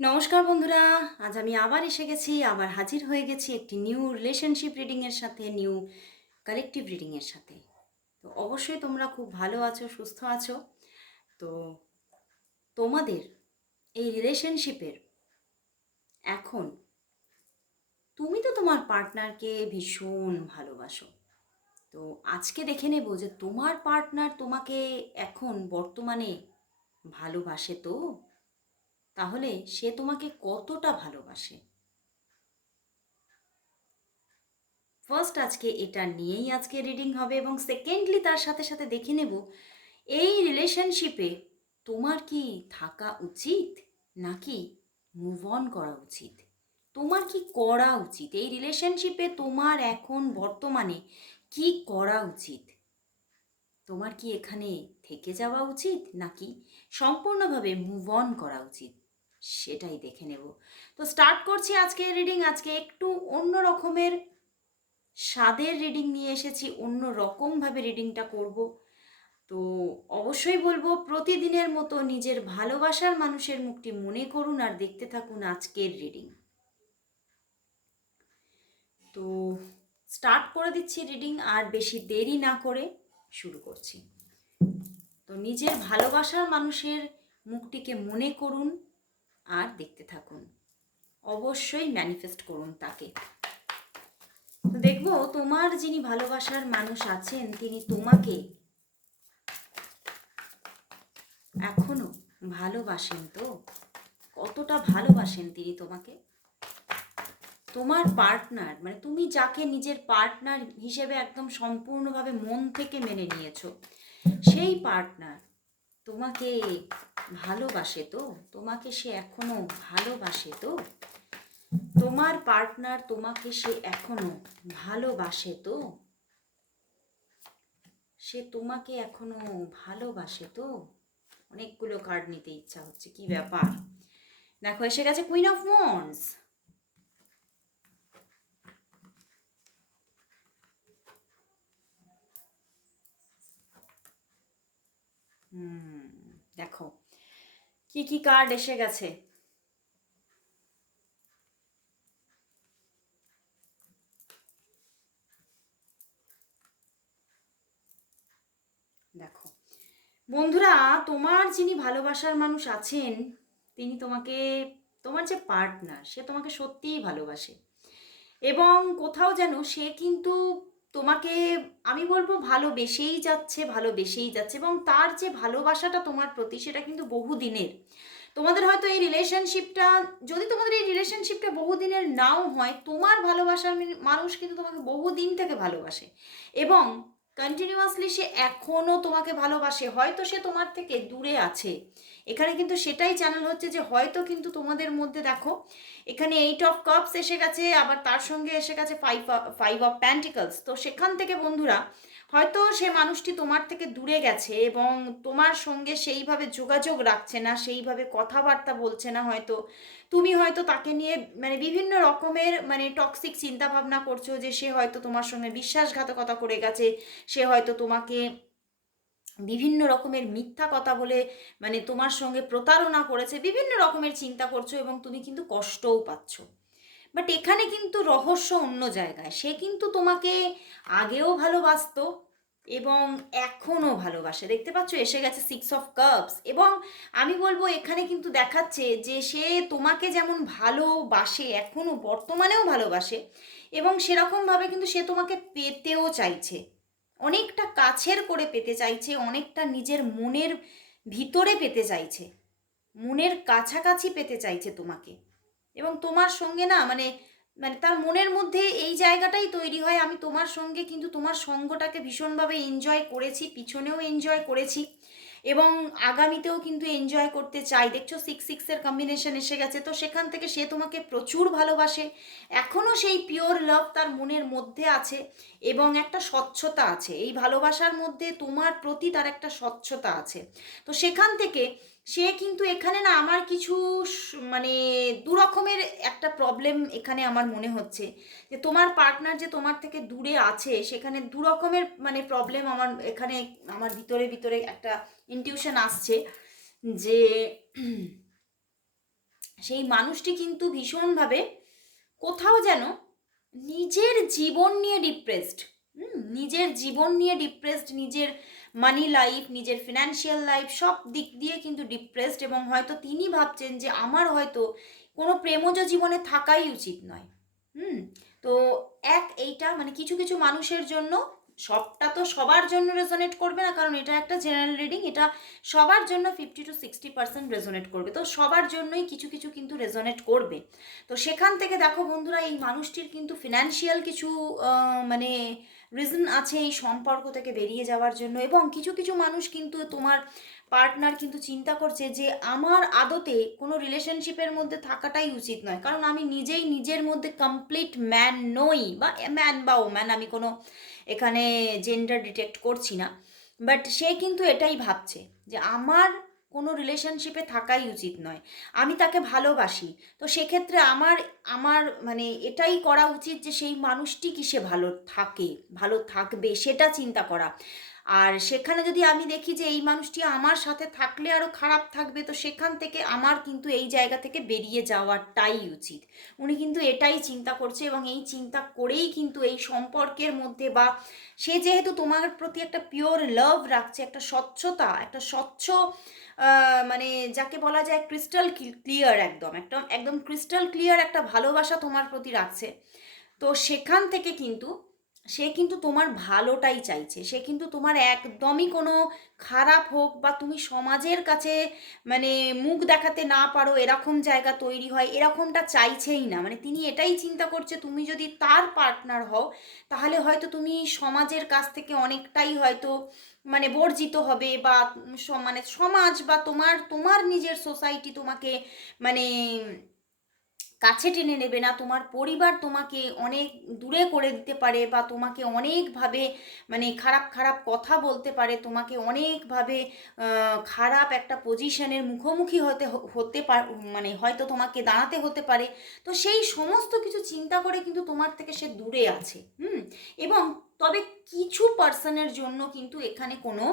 নমস্কার বন্ধুরা, আজ আমি আবার এসে গেছি, আবার হাজির হয়ে গেছি একটি নিউ রিলেশনশিপ রিডিংয়ের সাথে নিউ কালেকটিভ রিডিংয়ের সাথে। তো অবশ্যই তোমরা খুব ভালো আছো, সুস্থ আছো। তো তোমাদের এই রিলেশনশিপের এখন তুমি তো তোমার পার্টনারকে ভীষণ ভালোবাসো। তো আজকে দেখে নেব যে তোমার পার্টনার তোমাকে এখন বর্তমানে ভালোবাসে তো? তাহলে সে তোমাকে কতটা ভালোবাসে? ফার্স্ট আজকে এটা নিয়েই আজকে রিডিং হবে এবং সেকেন্ডলি তার সাথে সাথে দেখে নেব, এই রিলেশনশিপে তোমার কি থাকা উচিত নাকি মুভ অন করা উচিত? তোমার কি করা উচিত? এই রিলেশনশিপে তোমার এখন বর্তমানে কি করা উচিত? তোমার কি এখানে থেকে যাওয়া উচিত নাকি সম্পূর্ণভাবে মুভ অন করা উচিত? সেটাই দেখে নেব। তো স্টার্ট করছি আজকে রিডিং আজকে একটু অন্য রকমের স্বাদের রিডিং নিয়ে এসেছি, অন্য রকমভাবে রিডিংটা করব। তো অবশ্যই বলব, প্রতিদিনের মতো নিজের ভালোবাসার মানুষের মুখটি মনে করুন আর দেখতে থাকুন আজকের রিডিং তো স্টার্ট করে দিচ্ছি রিডিং আর বেশি দেরি না করে শুরু করছি। তো নিজের ভালোবাসার মানুষের মুখটিকে মনে করুন আর দেখতে থাকুন। অবশ্যই ম্যানিফেস্ট করুন তাকে। দেখব, তোমার যিনি ভালোবাসার মানুষ আছেন, তিনি তোমাকে এখনও ভালোবাসেন তো? কতটা ভালোবাসেন তিনি তোমাকে? তোমার পার্টনার মানে তুমি যাকে নিজের পার্টনার হিসেবে একদম সম্পূর্ণভাবে মন থেকে মেনে নিয়েছো, সেই পার্টনার তোমাকে ভালোবাসে তো? তোমাকে সে এখনও ভালোবাসে তো? তোমার পার্টনার তোমাকে সে এখনও ভালোবাসে তো? সে তোমাকে এখনও ভালোবাসে তো? অনেকগুলো কার্ড নিতে ইচ্ছা হচ্ছে, কি ব্যাপার? দেখো, এসে গেছে কুইন অফ মন্স হুম। দেখো, কি কি কার্ড এসে গেছে? দেখো, বন্ধুরা, তোমার যিনি ভালোবাসার মানুষ আছেন, তিনি তোমাকে, তোমার যে পার্টনার সে তোমাকে সত্যিই ভালোবাসে। এবং কোথাও যেন সে কিন্তু তোমাকে আমি বলব ভালোবেসেই যাচ্ছে ভালোবেসেই যাচ্ছে এবং তার যে ভালোবাসাটা তোমার প্রতি সেটা কিন্তু বহুদিনের। তোমাদের হয়তো এই রিলেশনশিপটা যদি তোমাদের এই রিলেশনশিপটা বহুদিনের নাও হয়, তোমার ভালোবাসার মানুষ কিন্তু তোমাকে বহুদিন থেকে ভালোবাসে এবং কন্টিনিউয়াসলি সে এখনও তোমাকে ভালোবাসে, হয়তো সে তোমার থেকে দূরে আছে। এখানে কিন্তু সেটাই চ্যানেল হচ্ছে যে হয়তো কিন্তু তোমাদের মধ্যে দেখো, এখানে এইট অফ কাপস এসে গেছে, আবার তার সঙ্গে এসে গেছে ফাইভ ফাইভ অফ প্যান্টিকলস তো সেখান থেকে বন্ধুরা, হয়তো সে মানুষটি তোমার থেকে দূরে গেছে এবং তোমার সঙ্গে সেইভাবে যোগাযোগ রাখছে না, সেইভাবে কথাবার্তা বলছে না হয়তো। তুমি হয়তো তাকে নিয়ে মানে বিভিন্ন রকমের মানে টক্সিক চিন্তা ভাবনা করছ যে সে হয়তো তোমার সঙ্গে বিশ্বাসঘাতকতা করে গেছে, সে হয়তো তোমাকে বিভিন্ন রকমের মিথ্যা কথা বলে মানে তোমার সঙ্গে প্রতারণা করেছে, বিভিন্ন রকমের চিন্তা করছ এবং তুমি কিন্তু কষ্টও পাচ্ছ। বাট এখানে কিন্তু রহস্য অন্য জায়গায়। সে কিন্তু তোমাকে আগেও ভালোবাসত এবং এখনও ভালোবাসে। দেখতে পাচ্ছ, এসে গেছে সিক্স অফ কাপস এবং আমি বলব, এখানে কিন্তু দেখাচ্ছে যে সে তোমাকে যেমন ভালোবাসে, এখনও বর্তমানেও ভালোবাসে এবং সেরকমভাবে কিন্তু সে তোমাকে পেতেও চাইছে। অনেকটা কাছের করে পেতে চাইছে, অনেকটা নিজের মনের ভিতরে পেতে চাইছে, মনের কাছাকাছি পেতে চাইছে তোমাকে। এবং তোমার সঙ্গে না মানে মানে তার মনের মধ্যে এই জায়গাটাই তৈরি হয়। আমি তোমার সঙ্গে কিন্তু তোমার সঙ্গটাকে ভীষণভাবে এনজয় করেছি, পিছনেও এনজয় করেছি। এবং আগামীতেও কিন্তু এনজয় করতে চাই। দেখছ সিক্স সিক্সের কম্বিনেশন এসে গেছে। তো সেখান থেকে সে তোমাকে প্রচুর ভালোবাসে। এখনও সেই পিওর লাভ তার মনের মধ্যে আছে এবং একটা স্বচ্ছতা আছে। এই ভালোবাসার মধ্যে তোমার প্রতি তার একটা স্বচ্ছতা আছে। তো সেখান থেকে সে কিন্তু এখানে না আমার কিছু মানে দু রকমের একটা প্রবলেম এখানে আমার মনে হচ্ছে। যে তোমার পার্টনার যে তোমার থেকে দূরে আছে, সেখানে দু রকমের মানে প্রবলেম আমার এখানে আমার ভিতরে ভিতরে একটা ইনটিউশন আসছে যে সেই মানুষটি কিন্তু ভীষণভাবে কোথাও যেন নিজের জীবন নিয়ে ডিপ্রেসড নিজের জীবন নিয়ে ডিপ্রেসড নিজের মানি লাইফ নিজের ফিনান্সিয়াল লাইফ সব দিক দিয়ে কিন্তু ডিপ্রেসড এবং হয়তো তিনি ভাবছেন যে আমার হয়তো কোনো প্রেমজ জীবনে থাকাই উচিত নয়। হুম? তো এক এইটা মানে কিছু কিছু মানুষের জন্য সবটা তো সবার জন্য রেজোনেট করবে না, কারণ এটা একটা জেনারেল রিডিং এটা সবার জন্য fifty to sixty percent resonate করবে। তো সবার জন্যই কিছু কিছু কিন্তু রেজোনেট করবে। তো সেখান থেকে দেখো বন্ধুরা, এই মানুষটির কিন্তু ফিনান্সিয়াল কিছু মানে রিজন আছে এই সম্পর্ক থেকে বেরিয়ে যাওয়ার জন্য এবং কিছু কিছু মানুষ কিন্তু তোমার পার্টনার কিন্তু চিন্তা করছে যে আমার আদতে কোনো রিলেশনশিপের মধ্যে থাকাটাই উচিত নয়। কারণ আমি নিজেই নিজের মধ্যে কমপ্লিট ম্যান নই বা ম্যান বা ওম্যান আমি কোনো এখানে জেন্ডার ডিটেক্ট করছি না। বাট সে কিন্তু এটাই ভাবছে যে আমার কোনো রিলেশনশিপে থাকাই উচিত নয়। আমি তাকে ভালোবাসি। তো সেক্ষেত্রে আমার আমার মানে এটাই করা উচিত যে সেই মানুষটি কিসে ভালো থাকে, ভালো থাকবে সেটা চিন্তা করা। আর সেখানে যদি আমি দেখি যে এই মানুষটি আমার সাথে থাকলে আরও খারাপ থাকবে, তো সেখান থেকে আমার কিন্তু এই জায়গা থেকে বেরিয়ে যাওয়াটাই উচিত। উনি কিন্তু এটাই চিন্তা করছে এবং এই চিন্তা করেই কিন্তু এই সম্পর্কের মধ্যে বা সে যেহেতু তোমার প্রতি একটা পিওর লাভ রাখছে, একটা স্বচ্ছতা, একটা স্বচ্ছ মানে যাকে বলা যায় ক্রিস্টাল ক্লিয়ার একদম একদম একদম ক্রিস্টাল ক্লিয়ার একটা ভালোবাসা তোমার প্রতি রাখছে। তো সেখান থেকে কিন্তু সে কিন্তু তোমার ভালোটাই চাইছে। সে কিন্তু তোমার একদমই কোনো খারাপ হোক বা তুমি সমাজের কাছে মানে মুখ দেখাতে না পারো, এরকম জায়গা তৈরি হয়, এরকমটা চাইছেই না। মানে তিনি এটাই চিন্তা করছে, তুমি যদি তার পার্টনার হও, তাহলে হয়তো তুমি সমাজের কাছ থেকে অনেকটাই হয়তো মানে বর্জিত হবে বা মানে সমাজ বা তোমার তোমার নিজের সোসাইটি তোমাকে মানে কাছে টেনে নেবে না। তোমার পরিবার তোমাকে অনেক দূরে করে দিতে পারে বা তোমাকে অনেকভাবে মানে খারাপ খারাপ কথা বলতে পারে। তোমাকে অনেকভাবে খারাপ একটা পজিশনের মুখোমুখি হতে হতে পার মানে হয়তো তোমাকে দাঁড়াতে হতে পারে। তো সেই সমস্ত কিছু চিন্তা করে কিন্তু তোমার থেকে সে দূরে আছে। হুম? এবং তবে কিছু পার্সনের জন্য কিন্তু এখানে কোনো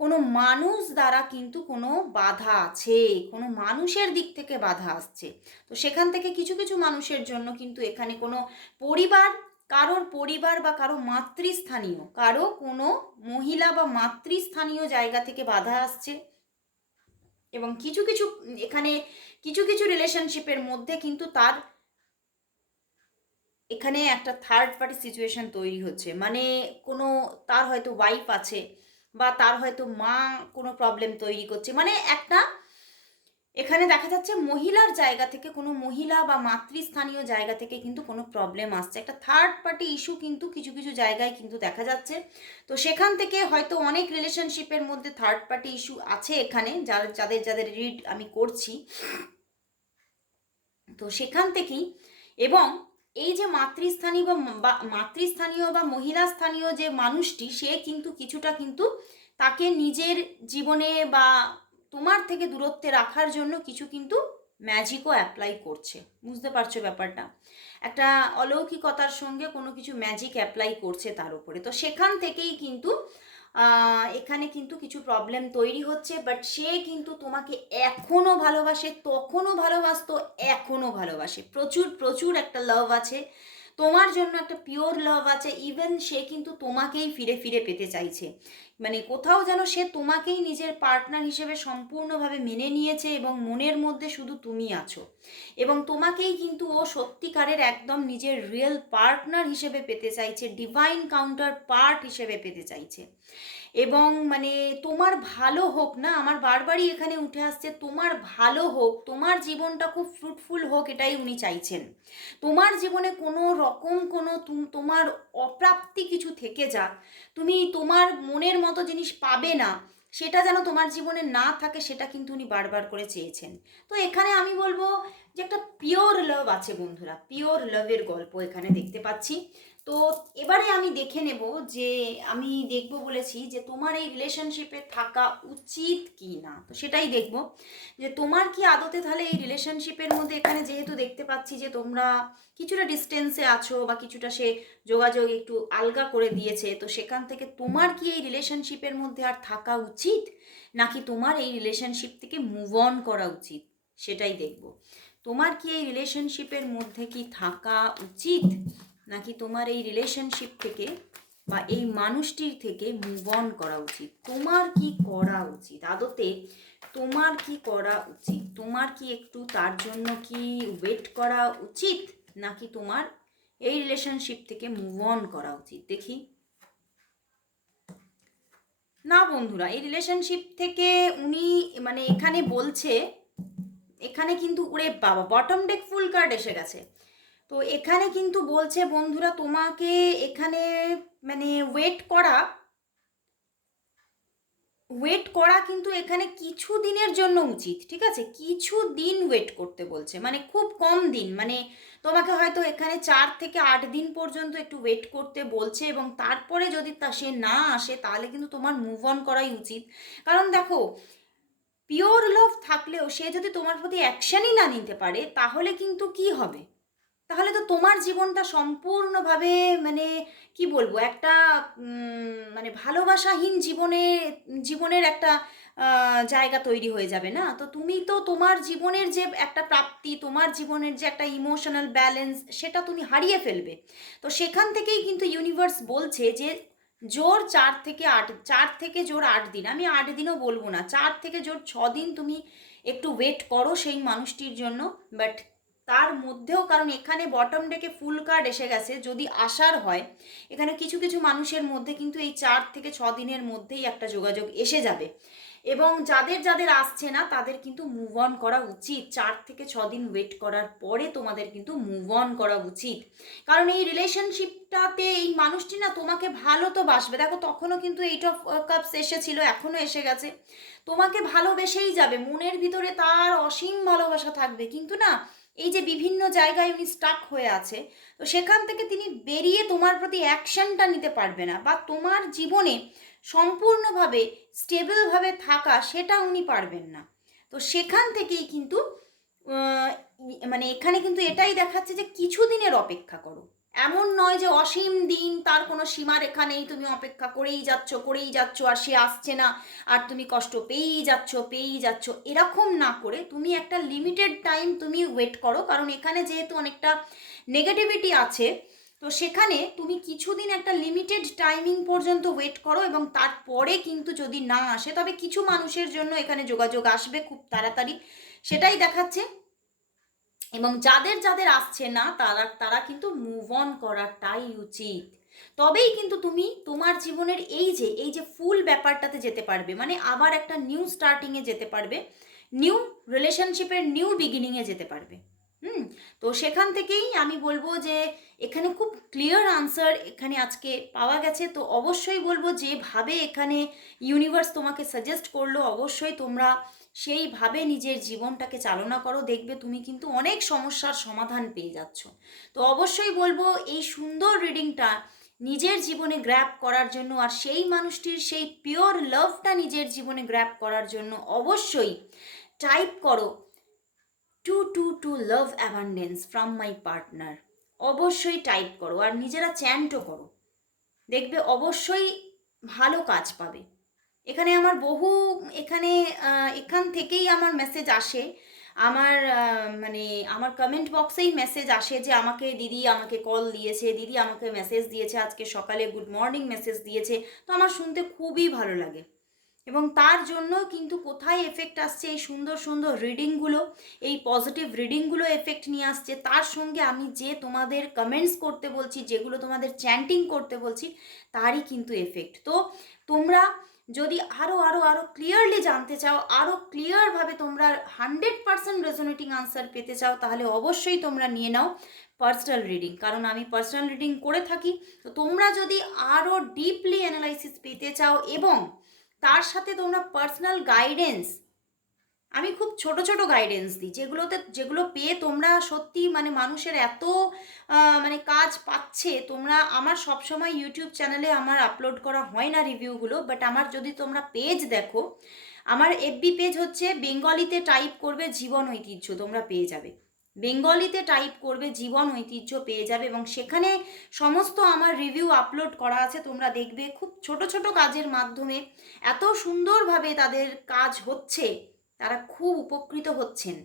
কোনো মানুষ দ্বারা কিন্তু কোনো বাধা আছে, কোনো মানুষের দিক থেকে বাধা আসছে। তো সেখান থেকে কিছু কিছু মানুষের জন্য কিন্তু এখানে কোনো পরিবার, কারোর পরিবার বা কারও মাতৃস্থানীয়, কারও কোনো মহিলা বা মাতৃস্থানীয় জায়গা থেকে বাধা আসছে। এবং কিছু কিছু এখানে কিছু কিছু রিলেশনশিপের মধ্যে কিন্তু তার এখানে একটা থার্ড পার্টি সিচুয়েশন তৈরি হচ্ছে। মানে কোনো, তার হয়তো ওয়াইফ আছে বা তার হয়তো মা কোনো প্রবলেম তৈরি করছে। মানে একটা, এখানে দেখা যাচ্ছে মহিলার জায়গা থেকে কোনো মহিলা বা মাতৃস্থানীয় জায়গা থেকে কিন্তু কোনো প্রবলেম আসছে। একটা থার্ড পার্টি ইস্যু কিন্তু কিছু কিছু জায়গায় কিন্তু দেখা যাচ্ছে। তো সেখান থেকে হয়তো অনেক রিলেশনশিপের মধ্যে থার্ড পার্টি ইস্যু আছে এখানে, যার, যাদের যাদের রিড আমি করছি। তো সেখান থেকেই, এবং এই যে মাতৃস্থানীয় বা মাতৃস্থানীয় বা মহিলা স্থানীয় যে মানুষটি, সে কিন্তু কিছুটা কিন্তু তাকে নিজের জীবনে বা তোমার থেকে দূরত্বে রাখার জন্য কিছু কিন্তু ম্যাজিকও অ্যাপ্লাই করছে। বুঝতে পারছ ব্যাপারটা? একটা অলৌকিকতার সঙ্গে কোনো কিছু ম্যাজিক অ্যাপ্লাই করছে তার উপরে। তো সেখান থেকেই কিন্তু এখানে কিন্তু কিছু প্রবলেম তৈরি হচ্ছে বাট সে কিন্তু তোমাকে এখনও ভালোবাসে তখনও ভালোবাসত এখনও ভালোবাসে। প্রচুর প্রচুর একটা লাভ আছে। তোমার জন্য একটা পিওর লাভ আছে ইভেন সে কিন্তু তোমাকেই ফিরে ফিরে পেতে চাইছে। মানে কোথাও যেন সে তোমাকেই নিজের পার্টনার হিসেবে সম্পূর্ণভাবে মেনে নিয়েছে এবং মনের মধ্যে শুধু তুমি আছো। এবং তোমাকেই কিন্তু ও সত্যিকারের একদম নিজের রিয়েল পার্টনার হিসেবে পেতে চাইছে ডিভাইন কাউন্টার পার্ট হিসেবে পেতে চাইছে। এবং মানে তোমার ভালো হোক না, আমার বারবারই এখানে উঠে আসছে, তোমার ভালো হোক, তোমার জীবনটা খুব ফ্রুটফুল হোক এটাই উনি চাইছেন। তোমার জীবনে কোনো রকম কোনো তুম- তোমার অপ্রাপ্তি কিছু থেকে যাক, তুমি তোমার মনের মতো জিনিস পাবে না, সেটা যেন তোমার জীবনে না থাকে, সেটা কিন্তু উনি বারবার করে চেয়েছেন। তো এখানে আমি বলব যে একটা পিওর লাভ আছে বন্ধুরা পিওর লাভের গল্প এখানে দেখতে পাচ্ছি। তো এবারে আমি দেখে নেব যে আমি দেখব বলেছি যে তোমার এই রিলেশনশিপে থাকা উচিত কি না তো সেটাই দেখব। যে তোমার কি আদতে তাহলে এই রিলেশনশিপের মধ্যে এখানে যেহেতু দেখতে পাচ্ছি যে তোমরা কিছুটা ডিস্টেন্সে আছো বা কিছুটা সে যোগাযোগ একটু আলগা করে দিয়েছে, তো সেখান থেকে তোমার কি এই রিলেশনশিপের মধ্যে আর থাকা উচিত? নাকি তোমার এই রিলেশনশিপ থেকে মুভ অন করা উচিত? সেটাই দেখব। তোমার কি এই রিলেশনশিপের মধ্যে কি থাকা উচিত? নাকি তোমার এই রিলেশনশিপ থেকে বা এই মানুষটির থেকে মুভ অন করা উচিত? তোমার কি করা উচিত? আদতে তোমার কি করা উচিত? তোমার কি একটু তার জন্য কি ওয়েট করা উচিত? নাকি তোমার এই রিলেশনশিপ থেকে মুভ অন করা উচিত? দেখি। না বন্ধুরা, এই রিলেশনশিপ থেকে উনি মানে এখানে বলছে, এখানে কিন্তু ওরে বাবা বটম ডেক ফুল কার্ড এসে গেছে। তো এখানে কিন্তু বলছে বন্ধুরা তোমাকে এখানে মানে ওয়েট করা ওয়েট করা কিন্তু এখানে কিছু দিনের জন্য উচিত, ঠিক আছে? কিছু দিন ওয়েট করতে বলছে মানে খুব কম দিন মানে তোমাকে হয়তো এখানে চার থেকে আট দিন পর্যন্ত একটু ওয়েট করতে বলছে এবং তারপরে যদি তা সে না আসে তাহলে কিন্তু তোমার মুভ অন করাই উচিত। কারণ দেখো পিওর লাভ থাকলেও সে যদি তোমার প্রতি অ্যাকশনই না নিতে পারে তাহলে কিন্তু কি হবে? তাহলে তো তোমার জীবনটা সম্পূর্ণভাবে মানে কি বলব, একটা মানে ভালোবাসাহীন জীবনে, জীবনের একটা জায়গা তৈরি হয়ে যাবে না? তো তুমি তো তোমার জীবনের যে একটা প্রাপ্তি, তোমার জীবনের যে একটা ইমোশনাল ব্যালেন্স সেটা তুমি হারিয়ে ফেলবে। তো সেখান থেকেই কিন্তু ইউনিভার্স বলছে যে, জোর চার থেকে আট, চার থেকে জোর আট দিন। আমি আট দিনও বলব না, চার থেকে জোর ছ দিন তুমি একটু ওয়েট করো সেই মানুষটির জন্য বাট তার মধ্যেও, কারণ এখানে বটম ডেকে ফুল কার্ড এসে গেছে, যদি আসার হয়, এখানে কিছু কিছু মানুষের মধ্যে কিন্তু এই চার থেকে ছ দিনের মধ্যেই একটা যোগাযোগ এসে যাবে। এবং যাদের যাদের আসছে না, তাদের কিন্তু মুভ অন করা উচিত। চার থেকে ছ দিন ওয়েট করার পরে তোমাদের কিন্তু মুভ অন করা উচিত। কারণ এই রিলেশনশিপটাতে এই মানুষটি না তোমাকে ভালো তো বাসবে। দেখো, তখনও কিন্তু এইট অফ কাপস এসেছিল, এখনও এসে গেছে। তোমাকে ভালোবেসেই যাবে। মনের ভিতরে তার অসীম ভালোবাসা থাকবে। কিন্তু না এই যে বিভিন্ন জায়গায় উনি স্টাক হয়ে আছে, তো সেখান থেকে তিনি বেরিয়ে তোমার প্রতি অ্যাকশনটা নিতে পারবে না বা তোমার জীবনে সম্পূর্ণভাবে স্টেবলভাবে থাকা সেটা উনি পারবেন না। তো সেখান থেকেই কিন্তু মানে এখানে কিন্তু এটাই দেখাচ্ছে যে কিছু দিনের অপেক্ষা করো। এমন নয় যে অসীম দিন, তার কোনো সীমারেখা নেই, তুমি অপেক্ষা করেই যাচ্ছ করেই যাচ্ছ, আর সে আসছে না। আর তুমি কষ্ট পেয়েই যাচ্ছ পেয়েই যাচ্ছ, এরকম না করে তুমি একটা লিমিটেড টাইম তুমি ওয়েট করো, কারণ এখানে যেহেতু অনেকটা নেগেটিভিটি আছে, তো সেখানে তুমি কিছুদিন একটা লিমিটেড টাইমিং পর্যন্ত ওয়েট করো এবং তারপরে কিন্তু যদি না আসে, তবে কিছু মানুষের জন্য এখানে যোগাযোগ আসবে খুব তাড়াতাড়ি। সেটাই দেখাচ্ছে। এবং যাদের যাদের আসছে না, তারা তারা কিন্তু মুভ অন করাটাই উচিত। তবেই কিন্তু তুমি তোমার জীবনের এই যে এই যে ফুল ব্যাপারটাতে যেতে পারবে মানে আবার একটা নিউ স্টার্টিংয়ে যেতে পারবে নিউ রিলেশনশিপের নিউ বিগিনিংয়ে যেতে পারবে। হুম? তো সেখান থেকেই আমি বলব যে, এখানে খুব ক্লিয়ার আনসার এখানে আজকে পাওয়া গেছে। তো অবশ্যই বলব, যেভাবে এখানে ইউনিভার্স তোমাকে সাজেস্ট করল, অবশ্যই তোমরা সেইভাবে নিজের জীবনটাকে চালনা করো, দেখবে তুমি কিন্তু অনেক সমস্যার সমাধান পেয়ে যাচ্ছ। তো অবশ্যই বলব, এই সুন্দর রিডিংটা নিজের জীবনে গ্র্যাপ করার জন্য আর সেই মানুষটির সেই পিওর লাভটা নিজের জীবনে গ্র্যাপ করার জন্য অবশ্যই টাইপ করো two two two love abundance from my partner অবশ্যই টাইপ করো আর নিজেরা চ্যান্টও করো। দেখবে অবশ্যই ভালো কাজ পাবে। এখানে আমার বহু, এখানে এখান থেকেই আমার মেসেজ আসে। আমার মানে আমার কমেন্ট বক্সেই মেসেজ আসে যে আমাকে দিদি আমাকে কল দিয়েছে, দিদি আমাকে মেসেজ দিয়েছে, আজকে সকালে গুড মর্নিং মেসেজ দিয়েছে। তো আমার শুনতে খুবই ভালো লাগে। এবং তার জন্য কিন্তু কোথায় এফেক্ট আসছে এই সুন্দর সুন্দর রিডিংগুলো এই পজিটিভ রিডিংগুলো এফেক্ট নিয়ে আসছে, তার সঙ্গে আমি যে তোমাদের কমেন্টস করতে বলছি, যেগুলো তোমাদের চ্যান্টিং করতে বলছি, তারই কিন্তু এফেক্ট তো তোমরা যদি আরও আরও আরও ক্লিয়ারলি জানতে চাও আরও ক্লিয়ারভাবে তোমরা হান্ড্রেড পার্সেন্ট রেজোনেটিং আনসার পেতে চাও, তাহলে অবশ্যই তোমরা নিয়ে নাও পার্সোনাল রিডিং কারণ আমি পার্সোনাল রিডিং করে থাকি, তো তোমরা যদি আরও ডিপলি অ্যানালাইসিস পেতে চাও এবং তার সাথে তোমরা পার্সোনাল গাইডেন্স আমি খুব ছোট ছোট গাইডেন্স দিই, যেগুলোতে, যেগুলো পেয়ে তোমরা সত্যি মানে মানুষের এত মানে কাজ পাচ্ছে, তোমরা আমার সবসময় ইউটিউব চ্যানেলে আমার আপলোড করা হয় না রিভিউগুলো বাট আমার যদি তোমরা পেজ দেখো, আমার এফবি পেজ হচ্ছে বেঙ্গলিতে টাইপ করবে জীবন ঐতিহ্য, তোমরা পেয়ে যাবে। বেঙ্গলিতে টাইপ করবে জীবন ঐতিহ্য পেয়ে যাবে এবং সেখানে সমস্ত আমার রিভিউ আপলোড করা আছে, তোমরা দেখবে খুব ছোট ছোট কাজের মাধ্যমে এত সুন্দরভাবে তাদের কাজ হচ্ছে। তারা খুব উপকৃত হচ্ছেন।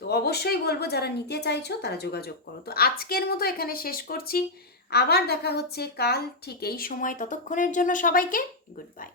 তো অবশ্যই বলব, যারা নিতে চাইছো তারা যোগাযোগ করো। তো আজকের মতো এখানে শেষ করছি। আবার দেখা হচ্ছে কাল ঠিক এই সময় ততক্ষণের জন্য সবাইকে গুড বাই